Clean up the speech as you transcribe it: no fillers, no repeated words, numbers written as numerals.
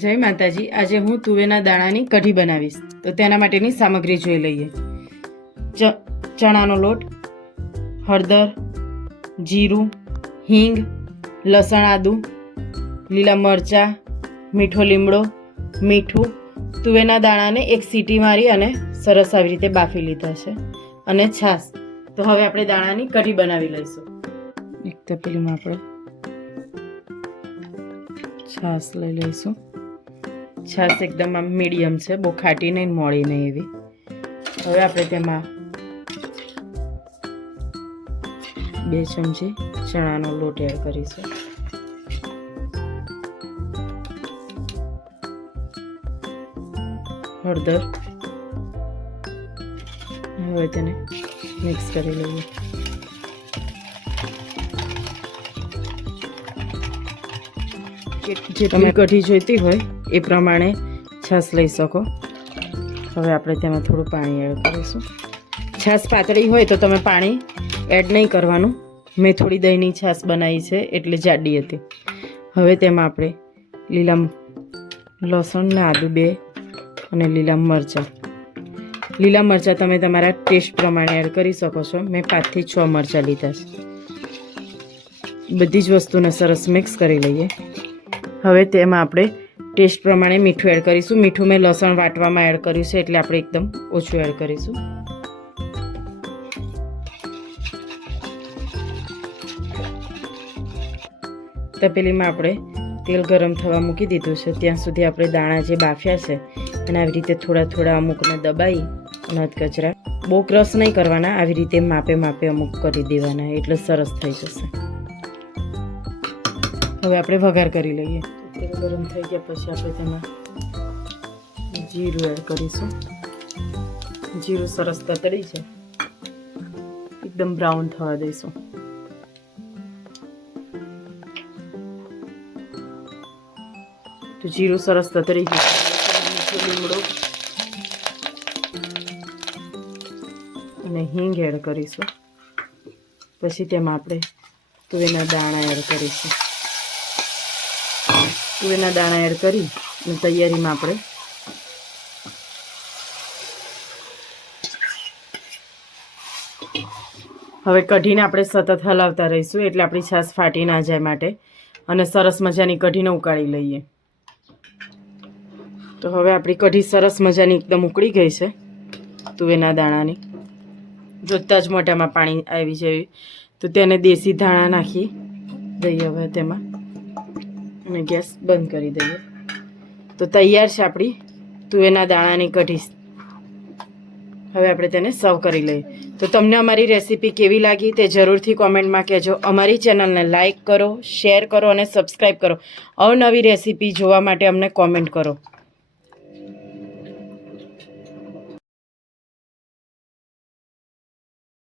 જય માતાજી। આજે હું તુવેરના દાણાની કઢી બનાવીશ। તો તેના માટેની સામગ્રી જોઈ લઈએ। ચણાનો લોટ, હળદર, જીરું, હિંગ, લસણ, આદુ, લીલા મરચાં, મીઠો લીમડો, મીઠું। તુવેરના દાણાને એક સીટી મારી અને સરસ આવી રીતે બાફી લીધા છે અને છાશ। તો હવે આપણે દાણાની કઢી બનાવી લઈશું। એક તપેલીમાં આપણે છાશ લઈ લઈશું। છાશ એકદમ આમ મીડિયમ છે, બહુ ખાટી નહીં મોળી નહીં એવી। હવે આપણે તેમાં 2 ચમચી ચણાનો લોટ એડ કરીશું। હળદર, હવે તેને મિક્સ કરી લઈએ। જે તમે કઢી જોઈતી હોય એ પ્રમાણે છાશ લઈ શકો। હવે આપણે તેમાં થોડું પાણી એડ કરીશું। છાશ પાતળી હોય તો તમે પાણી એડ નહીં કરવાનું। મેં થોડી દહીંની છાશ બનાવી છે એટલે જાડી હતી। હવે તેમાં આપણે લીલા લસણ ને આદુ 2 અને લીલા મરચાં તમે તમારા ટેસ્ટ પ્રમાણે એડ કરી શકો છો। મેં 5 થી 6 મરચાં લીધા છે। બધી જ વસ્તુને સરસ મિક્સ કરી લઈએ। હવે તેમાં આપણે ટેસ્ટ પ્રમાણે મીઠું એડ કરીશું। મીઠું મેં લસણ વાટવામાં એડ કર્યું છે એટલે આપણે એકદમ ઓછું એડ કરીશું। તપેલીમાં આપણે તેલ ગરમ થવા મૂકી દીધું છે। ત્યાં સુધી આપણે દાણા જે બાફ્યા છે અને આવી રીતે થોડા થોડા અમુકને દબાઈ અને અધકચરા, બહુ ક્રશ નહીં કરવાના, આવી રીતે માપે માપે અમુક કરી દેવાના, એટલે સરસ થઈ જશે। હવે આપણે વઘાર કરી લઈએ। તેલ ગરમ થઈ ગયા પછી આપણે તેમાં જીરું એડ કરીશું। જીરું સરસ તતડી છે, એકદમ બ્રાઉન થવા દઈશું। તો જીરું સરસ તતડી ગયું, મીઠો લીમડો અને હિંગ એડ કરીશું। પછી તેમાં આપણે તુવેરના દાણા એડ કરીશું। તુવેરના દાણા એડ કરી અને તૈયારીમાં આપણે હવે કઢીને આપણે સતત હલાવતા રહીશું એટલે આપણી છાશ ફાટી ના જાય માટે, અને સરસ મજાની કઢીને ઉકાળી લઈએ। તો હવે આપણી કઢી સરસ મજાની એકદમ ઉકળી ગઈ છે તુવેરના દાણાની। જોતાં જ મોઢામાં પાણી આવી જાય તો તેને દેશી ધાણા નાખી દઈએ હવે તેમાં અને ગેસ બંધ કરી દઈએ। તો તૈયાર છે આપણી તુવેરના દાણાની કઢી। હવે આપણે તેને સર્વ કરી લઈએ। તો તમને અમારી રેસીપી કેવી લાગી તે જરૂરથી કોમેન્ટમાં કહેજો। અમારી ચેનલને લાઇક કરો, શેર કરો અને સબસ્ક્રાઈબ કરો। અવનવી રેસીપી જોવા માટે અમને કોમેન્ટ કરો।